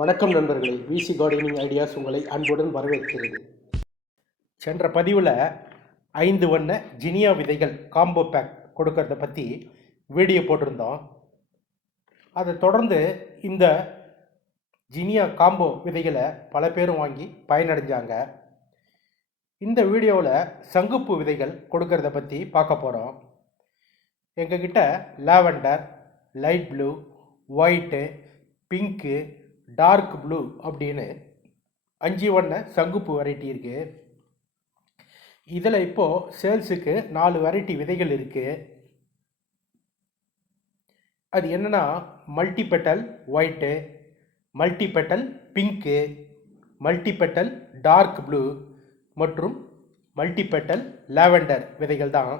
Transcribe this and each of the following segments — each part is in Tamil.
வணக்கம் நண்பர்களே. விசி கார்டனிங் ஐடியாஸ் உங்களை அன்புடன் வரவேற்கிறது. சென்ற பதிவில் ஐந்து வண்ண ஜினியா விதைகள் காம்போ பேக் கொடுக்கறத பற்றி வீடியோ போட்டிருந்தோம். அதை தொடர்ந்து இந்த ஜினியா காம்போ விதைகளை பல பேரும் வாங்கி பயனடைஞ்சாங்க. இந்த வீடியோவில் சங்குப்பு விதைகள் கொடுக்கறத பற்றி பார்க்க போகிறோம் எங்ககிட்ட lavender light blue white pink dark blue அப்படின்னு அஞ்சு வண்ண சங்குப்பு வெரைட்டி இருக்குது இதில் இப்போது சேல்ஸுக்கு நாலு வெரைட்டி விதைகள் இருக்குது அது என்னென்னா multipetal white multipetal pink multipetal dark blue மற்றும் மல்டிபெட்டல் லாவெண்டர் விதைகள் தான்.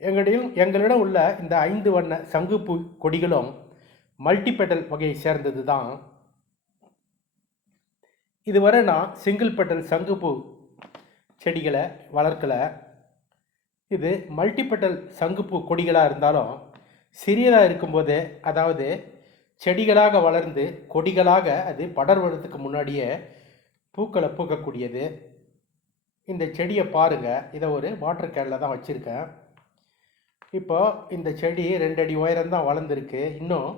எங்களிடம் எங்களிடம் உள்ள இந்த ஐந்து வண்ண சங்குப்பூ கொடிகளும் மல்டிபெட்டல் வகையை சேர்ந்தது தான் இதுவரை நான் சிங்கிள் பெட்டல் சங்குப்பூ செடிகளை வளர்க்கலை. இது மல்டிபெட்டல் சங்குப்பூ கொடிகளாக இருந்தாலும் சிறியதாக இருக்கும்போது அதாவது செடிகளாக வளர்ந்து கொடிகளாக அது படர்வதற்கு முன்னாடியே பூக்களை பூக்கக்கூடியது. இந்த செடியை பாருங்கள் இதை ஒரு வாட்டர் கேனில் தான் வச்சுருக்கேன். இப்போ இந்த செடி ரெண்டு அடி உயரம் தான் வளர்ந்துருக்கு. இன்னும்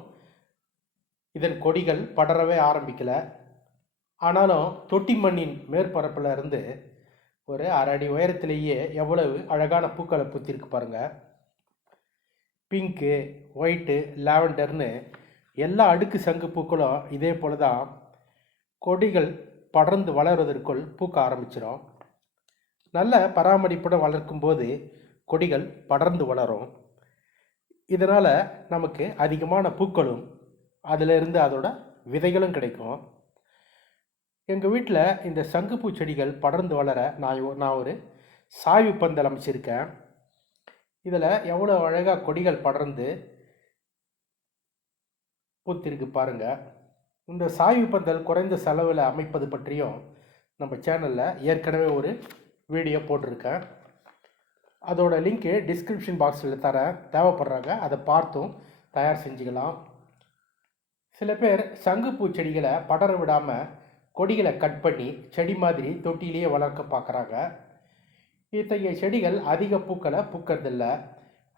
இதன் கொடிகள் படரவே ஆரம்பிக்கலை. ஆனாலும் தொட்டி மண்ணின் மேற்பரப்பில் இருந்து ஒரு அரை அடி உயரத்திலேயே எவ்வளவு அழகான பூக்களை பூத்திருக்கு பாருங்கள் பிங்க்கு ஒயிட்டு லாவெண்டர்னு எல்லா அடுக்கு சங்கு பூக்களும் இதே போல தான் கொடிகள் படர்ந்து வளர்வதற்குள் பூக்க ஆரம்பிச்சிடும் நல்ல பராமரிப்புடன் வளர்க்கும்போது கொடிகள் படர்ந்து வளரும். இதனால் நமக்கு அதிகமான பூக்களும் அதிலிருந்து அதோட விதைகளும் கிடைக்கும். எங்கள் வீட்டில் இந்த சங்குப்பூ செடிகள் படர்ந்து வளர நான் நான் ஒரு சாய்வு பந்தல் அமைச்சிருக்கேன். இதில் எவ்வளோ அழகாக கொடிகள் படர்ந்து பூத்திருக்கு பாருங்கள் இந்த சாய்வு பந்தல் குறைந்த செலவில் அமைப்பது பற்றியும் நம்ம சேனலில் ஏற்கனவே ஒரு வீடியோ போட்டிருக்கேன். அதோட லிங்க்கு டிஸ்கிரிப்ஷன் பாக்ஸில் தரேன். தேவைப்படுறாங்க அதை பார்த்தும் தயார் செஞ்சுக்கலாம். சில பேர் சங்கு பூச்செடிகளை படர விடாமல் கொடிகளை கட் பண்ணி செடி மாதிரி தொட்டிலேயே வளர்க்க பார்க்குறாங்க. இத்தகைய செடிகள் அதிக பூக்களை பூக்கறதில்ல.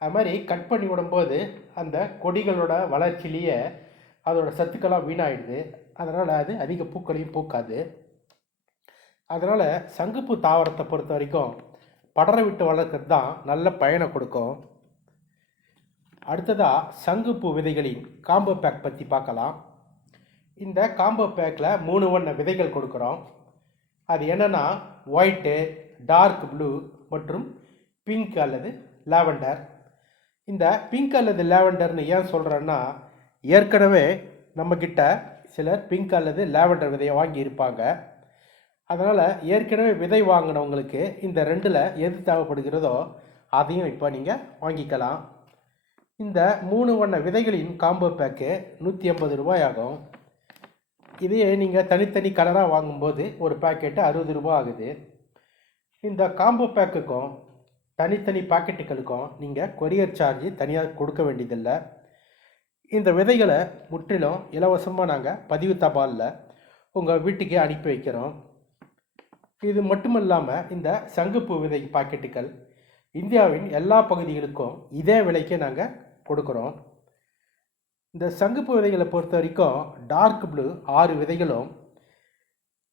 அது மாதிரி கட் பண்ணி விடும்போது அந்த கொடிகளோட வளர்ச்சியிலேயே அதோட சத்துக்கெல்லாம் வீணாயிடுது. அதனால் அது அதிக பூக்களையும் பூக்காது. அதனால் சங்குப்பூ தாவரத்தை பொறுத்த வரைக்கும் படர விட்டு வளர்க்குறது தான் நல்ல பயனை கொடுக்கும். அடுத்ததாக சங்குப்பூ விதைகளின் காம்போ பேக் பற்றி பார்க்கலாம். இந்த காம்போ பேக்கில் மூணு வண்ண விதைகள் கொடுக்குறோம். அது என்னென்னா ஒயிட்டு டார்க் ப்ளூ மற்றும் பிங்க் அல்லது லாவெண்டர் இந்த பிங்க் அல்லது லாவெண்டர்னு ஏன் சொல்கிறேன்னா ஏற்கனவே நம்மக்கிட்ட சிலர் பிங்க் அல்லது லாவெண்டர் விதையை வாங்கி இருப்பாங்க. அதனால் ஏற்கனவே விதை வாங்கினவங்களுக்கு இந்த ரெண்டில் எது தேவைப்படுகிறதோ அதையும் இப்போ நீங்கள் வாங்கிக்கலாம். இந்த மூணு வண்ண விதைகளின் காம்போ பேக்கு நூற்றி ஐம்பது ரூபாய் ஆகும் இதையே நீங்கள் தனித்தனி கலராக வாங்கும்போது ஒரு பாக்கெட்டு அறுபது ரூபாய் ஆகுது. இந்த காம்போ பேக்குக்கும் தனித்தனி பாக்கெட்டுகளுக்கும் நீங்கள் கொரியர் சார்ஜ் தனியாக கொடுக்க வேண்டியதில்லை. இந்த விதைகளை முற்றிலும் இலவசமாக நாங்கள் பதிவு தபாலில் உங்கள் வீட்டுக்கே அனுப்பி வைக்கிறோம். இது மட்டுமல்லாமல் இந்த சங்குப்பூ விதை பாக்கெட்டுகள் இந்தியாவின் எல்லா பகுதிகளுக்கும் இதே விலைக்கே நாங்கள் கொடுக்குறோம். இந்த சங்குப்பு விதைகளை பொறுத்த வரைக்கும் டார்க் ப்ளூ ஆறு விதைகளும்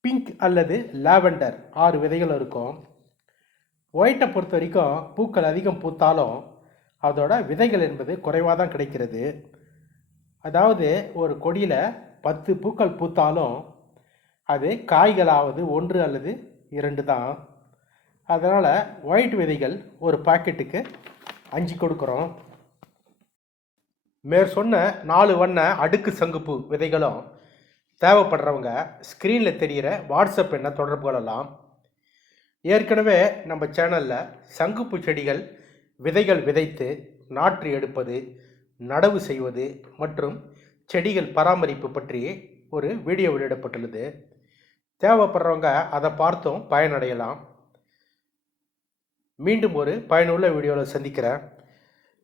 பிங்க் அல்லது லாவெண்டர் ஆறு விதைகளும் இருக்கும். ஒயிட்டை பொறுத்த வரைக்கும் பூக்கள் அதிகம் பூத்தாலும் அதோட விதைகள் என்பது குறைவாக தான் கிடைக்கிறது. அதாவது ஒரு கொடியில் பத்து பூக்கள் பூத்தாலும் அது காய்களாவது ஒன்று அல்லது இரண்டு தான். அதனால் ஒயிட் விதைகள் ஒரு பாக்கெட்டுக்கு அஞ்சு கொடுக்குறோம். மேற் சொன்ன நாலு வண்ண அடுக்கு சங்குப்பு விதைகளும் தேவைப்படுறவங்க ஸ்க்ரீனில் தெரிகிற வாட்ஸ்அப் எண்ணை தொடர்பு கொள்ளலாம் ஏற்கனவே நம்ம சேனலில் சங்குப்பு செடிகள் விதைகள் விதைத்து நாற்று எடுப்பது நடவு செய்வது மற்றும் செடிகள் பராமரிப்பு பற்றி ஒரு வீடியோ வெளியிடப்பட்டுள்ளது. தேவைப்படுறவங்க அதை பார்த்தும் பயனடையலாம். மீண்டும் ஒரு பயனுள்ள வீடியோவில் சந்திக்கிறேன்.